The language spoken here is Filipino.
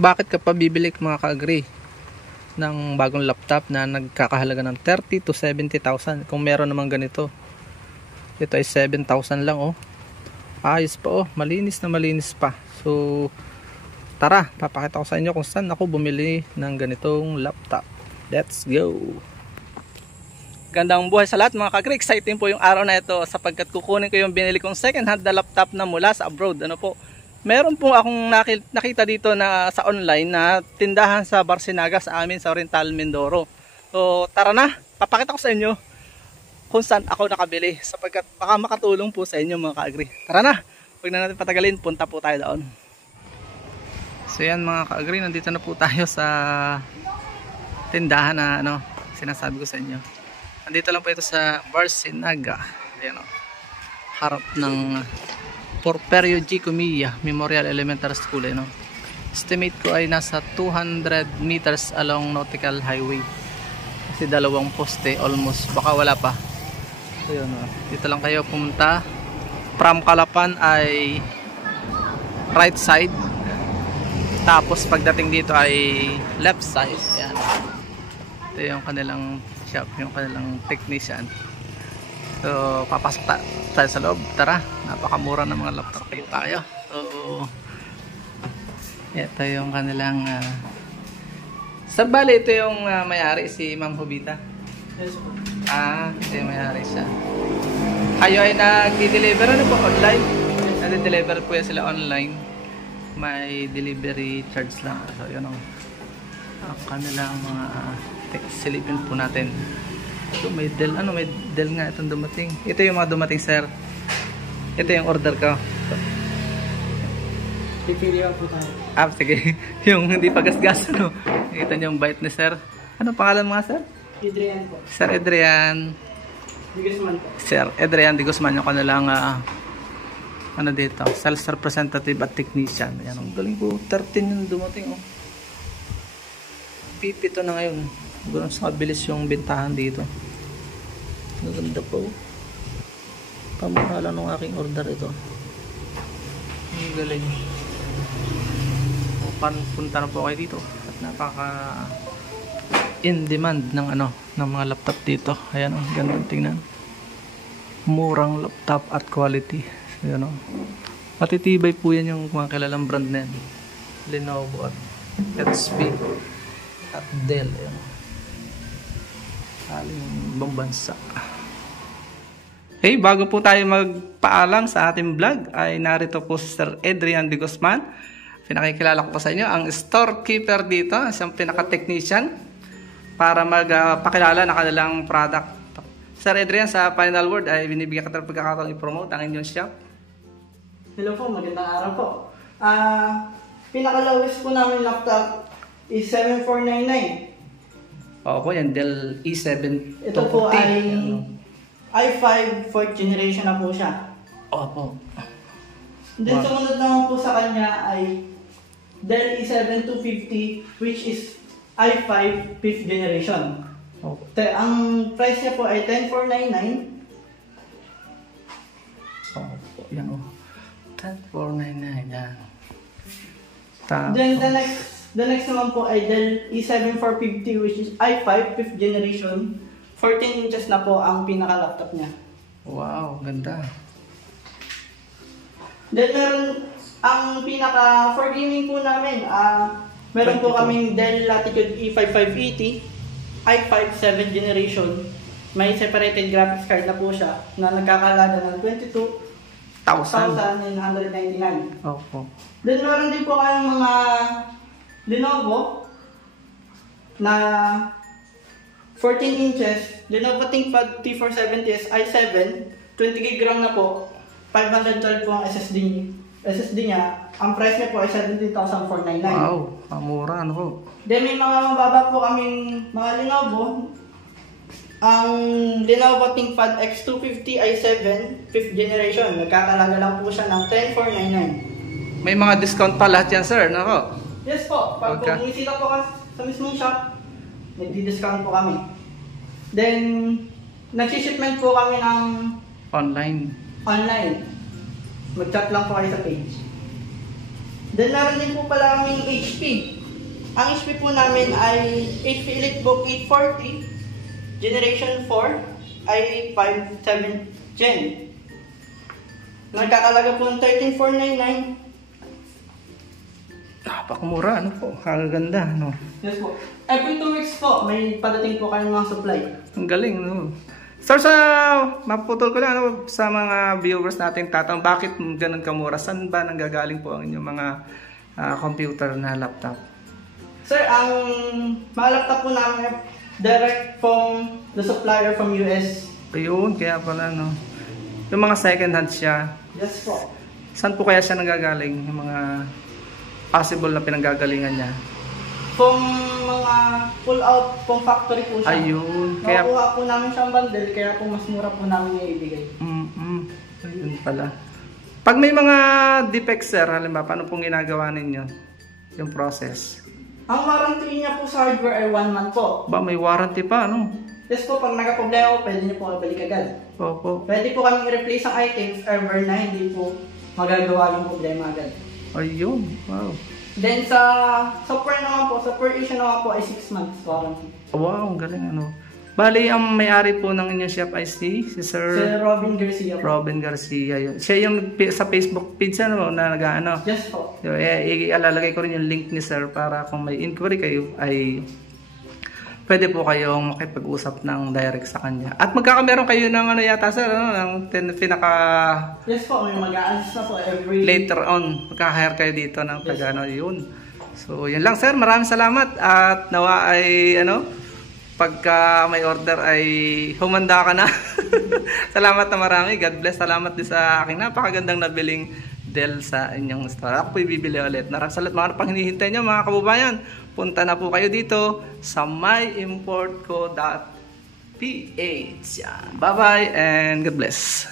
Bakit ka pa bibili mga ka-agree ng bagong laptop na nagkakahalaga ng 30 to 70,000 kung meron naman ganito? Ito ay 7,000 lang oh. Ayos pa oh, malinis na malinis pa. So tara, papakita ko sa inyo kung saan ako bumili ng ganitong laptop. Let's go. Gandang buhay sa lahat mga ka-agree. Exciting po yung araw na ito sapagkat kukunin ko yung binili kong second hand na laptop na mula sa abroad. Ano po? Meron po akong nakita dito na sa online na tindahan sa Barcinaga sa amin sa Oriental Mindoro. So tara na, papakita ko sa inyo kung saan ako nakabili sapagkat baka makatulong po sa inyo mga ka-agree. Tara na, huwag na natin patagalin, punta po tayo doon. So yan mga ka-agree, nandito na po tayo sa tindahan na sinasabi ko sa inyo. Nandito lang po ito sa Barcinaga. Ayan o, harap ng Porperio G. Comilla Memorial Elementary School. Estimate ko ay nasa 200 meters along Nautical Highway. Kasi dalawang poste almost, baka wala pa. So yun, dito lang kayo pumunta. From Calapan ay right side. Tapos pagdating dito ay left side. Ayan. Ito yung kanilang shop, yung kanilang technician. So papasok tayo sa loob. Tara, napakamura ng mga laptop tayo. So ito yung kanilang sa bali ito yung may-ari si Ma'am Hobita. Yes po. Ito yung may-ari siya. Kayo ay nagdi-deliver ano po online? Nagdi-deliver po yan sila online. May delivery charge lang. So yun ang kanilang mga silipin po natin. So may Dell, may Dell nga itong dumating. Ito yung mga dumating sir. Ito yung order ko. So, pipili po tayo. Sige. Yung hindi pa gas-gas Kita niyo yung bite ni sir. Ano pangalan mga sir? Adrian po. Sir Adrian Di Guzman po. Sir Adrian Di Guzman yung kanilang dito, sales representative at technician. Ayan, ang galing po. 13 yung dumating oh. Pipito na ngayon. Ganoon sa kabilis yung bentahan dito. Maganda po. Pamukha lang ng aking order ito. Ang galing. Punta na po kayo dito. At napaka in demand ng ng mga laptop dito. Ayan oh, ganda tingnan. Murang laptop at quality. Ayan oh. Matitibay po yan yung mga kilalang brand na yan. Lenovo at HP at Dell. Ayan oh. Aling ibang bansa. Hey, bago po tayo magpaalam sa ating vlog, ay narito po si Sir Adrian Di Guzman. Pinakikilala ko po sa inyo ang storekeeper dito, isang pinaka-technician para magpakilala ng kanilang product. Sir Adrian, sa final word ay binibigyan ka ng pagkakataong i-promote ang inyong shop. Hello po, magandang araw po. Pinaka-lowest po namin laptop is 7499. Oo po, yan Dell E7 Ito po ay i5 4th generation na po siya. Opo. Then sumunod naman po sa kanya ay Dell E7 250 which is i5 5th generation. Opo. Ang price niya po ay 10,499. Opo, yan o. 10,499 yan. Then the next naman po ay Dell E7 450 which is i5 5th generation. 14 inches na po ang pinaka-laptop niya. Wow, ganda. Then meron ang pinaka for gaming po namin, meron po kaming Dell Latitude E5580 i5 7th generation. May separated graphics card na po siya na nagkakahalaga ng 22,999. Opo. Then meron din po kayong mga Lenovo na 14 inches, Lenovo ThinkPad T470S i7, 20GB RAM na po, 512 po ang SSD niya. Ang price niya po ay 17,499. Wow, mura po. Then may mga mababa po kaming mga Lenovo. Ang Lenovo ThinkPad X250 i7, 5th generation. Nagkakalaga lang po siya ng 10,499. May mga discount pa lahat yan, sir, nako. Yes po, pag bumisita po ka sa mismong shop, nagdi-discount po kami. Then, nag-shipment po kami ng online. Mag-chat lang po kayo sa page. Then meron din po pala kaming HP. Ang HP po namin ay HP EliteBook 840 Generation 4 i5 7th Gen. Nagkakalaga po ng 13,499. Napakamura, ano po, kagaganda, no? Yes po. Every 2 weeks po, may padating po kayong mga supply. Ang galing, no? Sir, sa maputol ko lang, ano, sa mga viewers natin tatanong, bakit ganun kamura? Saan ba nanggagaling po ang inyong mga computer na laptop? Sir, ang mga laptop po namin direct from the supplier from US. Ayun, kaya pala, no? Yung mga second hand siya. Yes po. Saan po kaya siya nanggagaling? Yung mga possible na pinanggagalingan niya? From mga pull out from factory po siya. Ayun. Kaya nakuha po namin siyang bundle, kaya po mas mura po namin ibigay. Ayun pala. Pag may mga defects, sir, halimbawa, paano pong ginagawa ninyo? Yung process? Ang warranty niya po sa hardware ay 1 month po. Ba, may warranty pa, ano? Yes po, pag nagka-problema po, pwede niyo po balik agad. Opo. Pwede po kami i-replace ang items ever na hindi po magagawa yung problema agad. Ayun, wow. Then sa software naman po, sa per issue naman po ay 6 months warranty. Wow, ang galing, ano? Bali, ang may-ari po ng inyong shop ay si Sir Si Robin Garcia po. Robin Garcia. Yun. Siya yung sa Facebook page, ano, na nag-ano. Yes po. Ilalagay ko rin yung link ni Sir para kung may inquiry kayo ay pwede po kayong makipag-usap ng direct sa kanya. At magkakameron kayo ng ano yata, sir, ano, ng pinaka... Yes po, may mag-a-assist na po every... Later on, magkaka-hire kayo dito ng taga-ano, yun. So, yun lang, sir. Maraming salamat. At nawa ay, ano, pagka may order ay humanda ka na. Salamat na marami. God bless. Salamat din sa aking napakagandang nabiling Dell sa inyong store. Ako po bibili ulit. Maraming salamat mga pang hinihintay nyo mga kababayan. Punta na po kayo dito sa myimportco.ph. Bye bye and God bless.